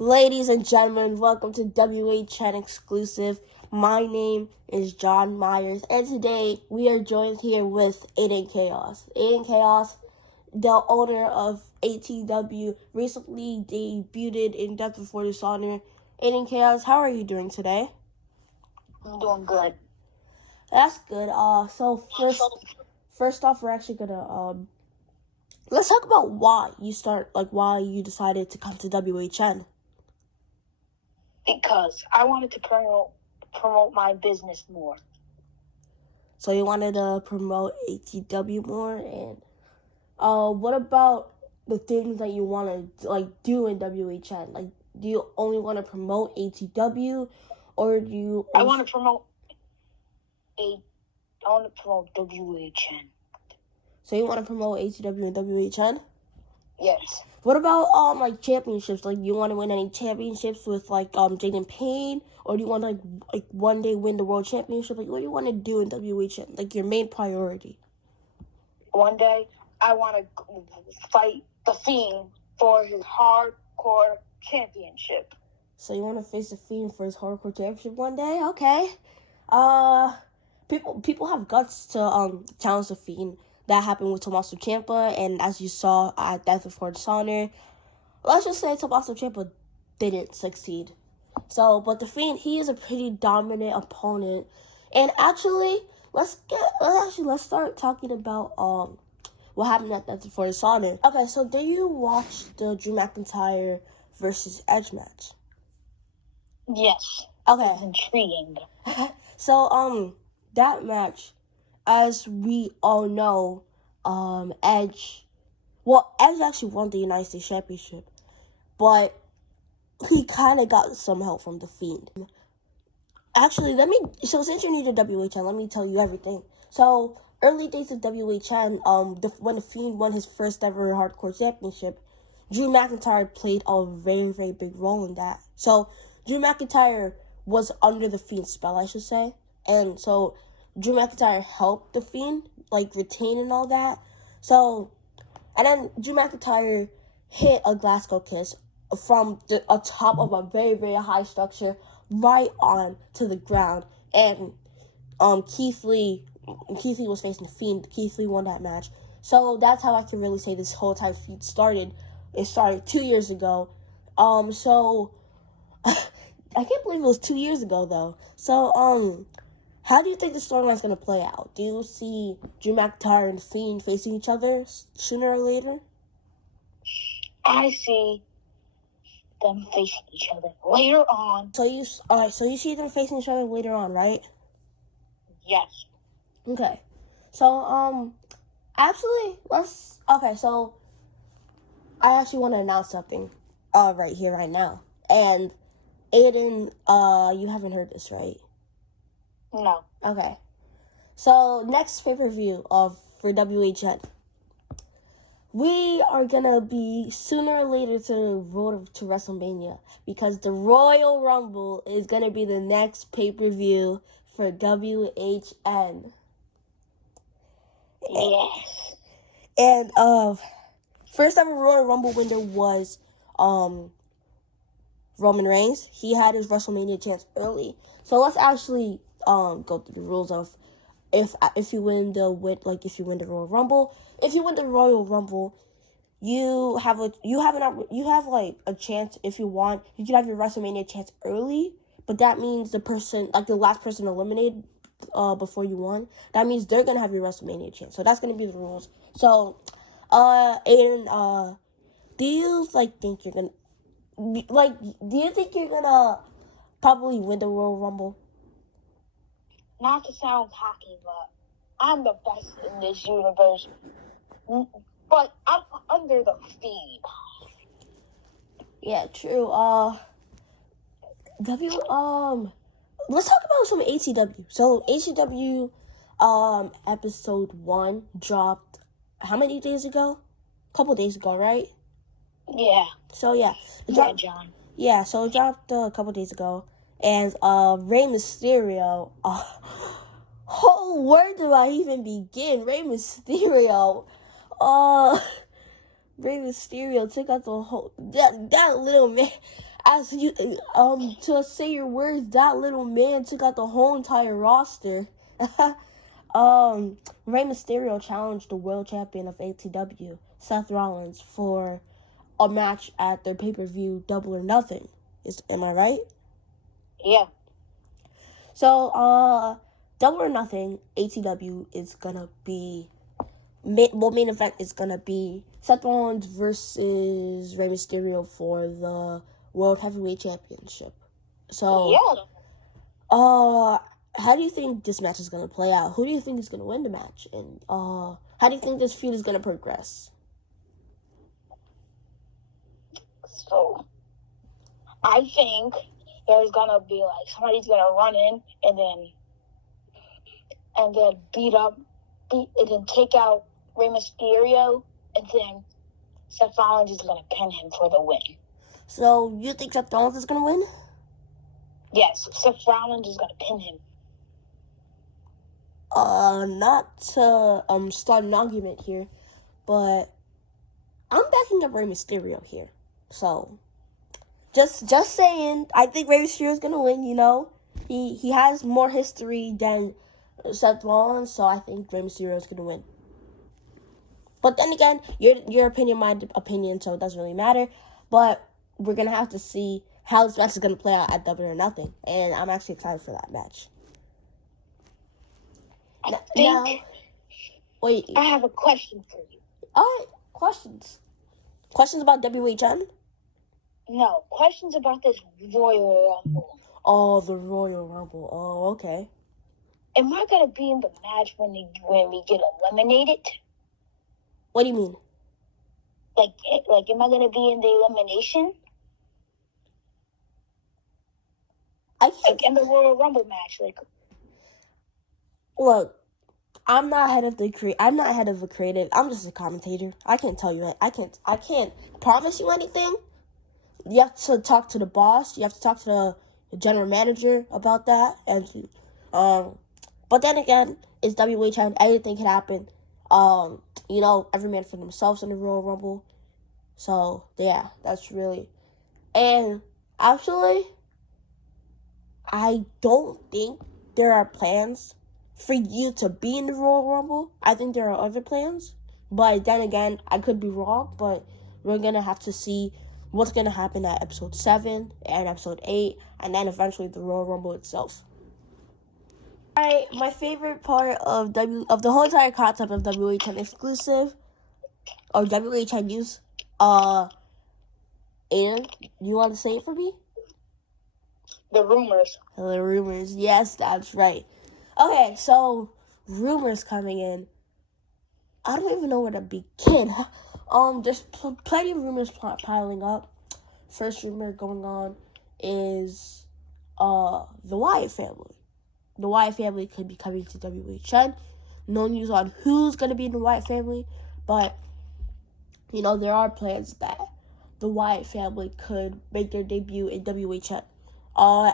Ladies and gentlemen, welcome to WHN Exclusive. My name is John Myers, and today we are joined here with Aiden Chaos. Aiden Chaos, the owner of ATW, recently debuted in Death Before Dishonor. Aiden Chaos, how are you doing today? I'm doing good. That's good. So first off, we're actually gonna let's talk about why you decided to come to WHN. Because I wanted to promote my business more. So you wanted to promote ATW more, and what about the things that you want to do in WHN? Like, do you only want to promote ATW, or do you? I want to promote WHN. So you want to promote ATW and WHN? Yes. What about championships? Like, you want to win any championships with Jaden Payne, or do you want to like one day win the world championship? Like, what do you want to do in WHN? Like, your main priority? One day, I want to fight the Fiend for his hardcore championship. So you want to face the Fiend for his hardcore championship one day? Okay. People have guts to challenge the Fiend. That happened with Tommaso Ciampa, and as you saw at Death Before Dishonor, let's just say Tommaso Ciampa didn't succeed. So, but the Fiend, he is a pretty dominant opponent. And actually, let's start talking about what happened at Death Before Dishonor. Okay, so did you watch the Drew McIntyre versus Edge match? Yes. Okay. It's intriguing. So, that match, as we all know, Edge actually won the United States Championship, but he kind of got some help from the Fiend. Actually, since you're new to WHN, let me tell you everything. So, early days of WHN, when the Fiend won his first ever hardcore championship, Drew McIntyre played a very, very big role in that. So, Drew McIntyre was under the Fiend's spell, I should say, and so Drew McIntyre helped the Fiend, retain and all that. So, and then Drew McIntyre hit a Glasgow kiss from a top of a very, very high structure right on to the ground. And Keith Lee was facing the Fiend. Keith Lee won that match. So that's how I can really say this whole entire feud started. It started 2 years ago. So I can't believe it was 2 years ago though. So how do you think the storyline's going to play out? Do you see Drew McIntyre and Fiend facing each other sooner or later? I see them facing each other later on. So you see them facing each other later on, right? Yes. Okay. So, so I actually want to announce something right here, right now. And Aiden, you haven't heard this, right? No. Okay. So, next pay-per-view for WHN. We are gonna be sooner or later to the road to WrestleMania, because the Royal Rumble is gonna be the next pay-per-view for WHN. Yes. And first ever Royal Rumble winner was Roman Reigns. He had his WrestleMania chance early. So let's actually go through the rules of if you win the Royal Rumble. If you win the Royal Rumble, you have a chance. If you want, you can have your WrestleMania chance early, but that means the last person eliminated before you won, that means they're gonna have your WrestleMania chance. So that's gonna be the rules. So Aiden, do you think you're gonna probably win the Royal Rumble? Not to sound cocky, but I'm the best in this universe. But I'm under the Fiend. Yeah, true. Let's talk about some ATW. So ATW, episode 1 dropped how many days ago? A couple days ago, right? Yeah. So yeah, John. Yeah, so it dropped a couple days ago, and Rey Mysterio. Where do I even begin? Rey Mysterio. Rey Mysterio took out the whole that little man. As you to say your words, that little man took out the whole entire roster. Rey Mysterio challenged the world champion of ATW, Seth Rollins, for a match at their pay-per-view Double or Nothing. Am I right? Yeah. So, Double or Nothing, ATW is gonna be main event is gonna be Seth Rollins versus Rey Mysterio for the World Heavyweight Championship. So, Yeah. how do you think this match is gonna play out? Who do you think is gonna win the match? And how do you think this feud is gonna progress? So, I think there's gonna be like somebody's gonna run in and then beat and then take out Rey Mysterio, and then Seth Rollins is gonna pin him for the win. So you think Seth Rollins is gonna win? Yes, Seth Rollins is gonna pin him. Not to start an argument here, but I'm backing up Rey Mysterio here. So just saying, I think Rey Mysterio is gonna win. You know, he has more history than Seth Rollins, so I think Rey Mysterio is gonna win. But then again, your opinion, my opinion, so it doesn't really matter. But we're gonna have to see how this match is gonna play out at Double or Nothing, and I'm actually excited for that match. Wait. I have a question for you. All right, questions. Questions about WHN? No, questions about this Royal Rumble. Oh, the Royal Rumble. Oh, okay. Am I gonna be in the match when we get eliminated? What do you mean? Like, am I gonna be in the elimination? Like in the Royal Rumble match, like. Look, I'm not head of the creative. I'm just a commentator. I can't tell you. I can't promise you anything. You have to talk to the boss. You have to talk to the general manager about that. And but then again, it's WHN. Anything can happen. You know, every man for themselves in the Royal Rumble. So yeah, that's really. And actually, I don't think there are plans for you to be in the Royal Rumble. I think there are other plans. But then again, I could be wrong. But we're going to have to see what's going to happen at Episode 7 and Episode 8. And then eventually the Royal Rumble itself. Alright, my favorite part of the whole entire concept of WHN Exclusive, or WHN News, Aiden, you want to say it for me? The rumors. The rumors, yes, that's right. Okay, so rumors coming in. I don't even know where to begin. There's plenty of rumors piling up. First rumor going on is the Wyatt family. The Wyatt family could be coming to WHN. No news on who's gonna be in the Wyatt family, but you know there are plans that the Wyatt family could make their debut in WHN.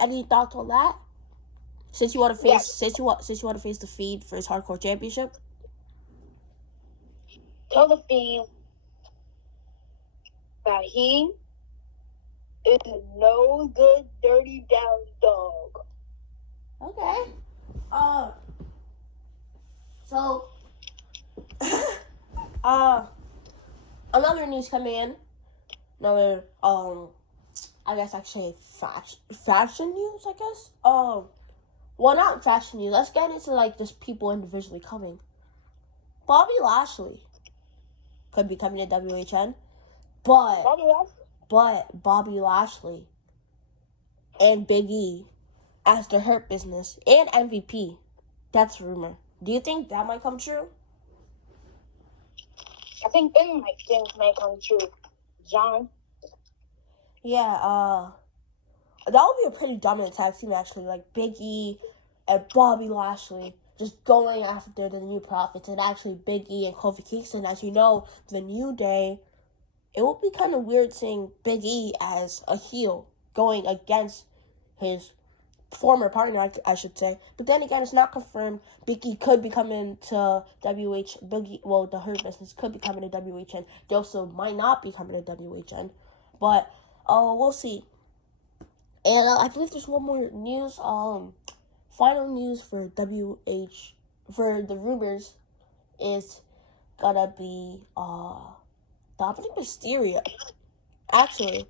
Any thoughts on that? Since you want to face, yes. since you want to face the Fiend for his Hardcore Championship. Tell the Fiend that he is no good, dirty down dog. Okay. So, another news coming in. Another, I guess actually fashion news, I guess. Well, not fashion news. Let's get into, like, just people individually coming. Bobby Lashley could be coming to WHN. But Bobby Lashley and Big E as the Hurt Business and MVP. That's a rumor. Do you think that might come true? I think things might come true. John? Yeah, that would be a pretty dominant tag team, actually. Like, Big E and Bobby Lashley just going after the New Prophets, and actually Big E and Kofi Kingston. As you know, the New Day, it would be kind of weird seeing Big E as a heel going against his former partner, I should say. But then again, it's not confirmed. Big E could be coming to the Hurt Business could be coming to WHN. They also might not be coming to WHN. But, we'll see. And I believe there's one more news. Final news for for the rumors is gonna be Dominic Mysterio. Actually,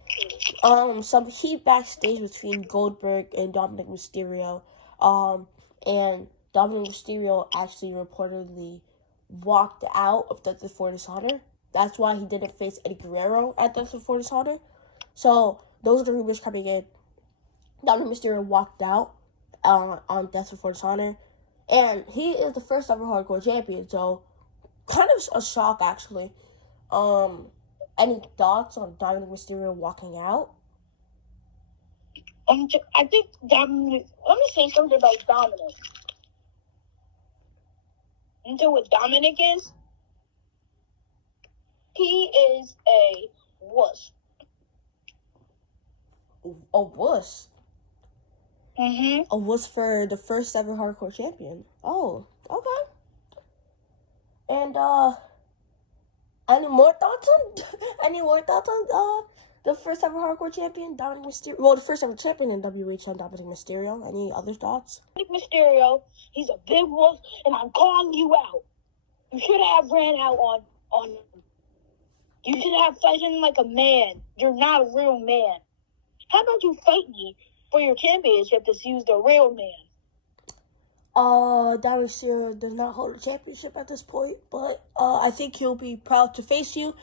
some heat backstage between Goldberg and Dominic Mysterio. And Dominic Mysterio actually reportedly walked out of Death Before Dishonor. That's why he didn't face Eddie Guerrero at Death Before Dishonor. So those are the rumors coming in. Dominic Mysterio walked out on Death Before Dishonor, and he is the first ever hardcore champion. So kind of a shock, actually. Any thoughts on Dominic Mysterio walking out? I think Dominic. Let me say something about Dominic. You know what Dominic is? He is a wuss. A wuss? Mm-hmm. A wuss for the first ever hardcore champion. Oh, okay. And any more thoughts on the first ever hardcore champion, Dominic Mysterio? Well, the first ever champion in WHN, Dominic Mysterio. Any other thoughts? Dominic Mysterio, he's a big wuss, and I'm calling you out. You should have ran out on. You should have fight him like a man. You're not a real man. How about you fight me for your championship to use the real man? Dominic Mysterio does not hold a championship at this point, but I think he'll be proud to face you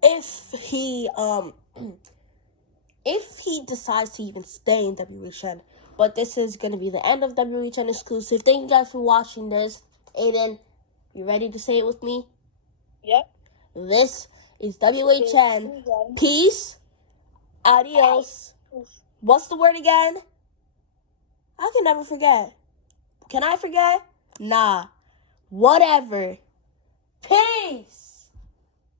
if he decides to even stay in WHN. But this is gonna be the end of WHN Exclusive. Thank you guys for watching this. Aiden, you ready to say it with me? Yep. This is WHN. Peace. Adios. What's the word again? I can never forget. Can I forget? Nah. Whatever. Peace.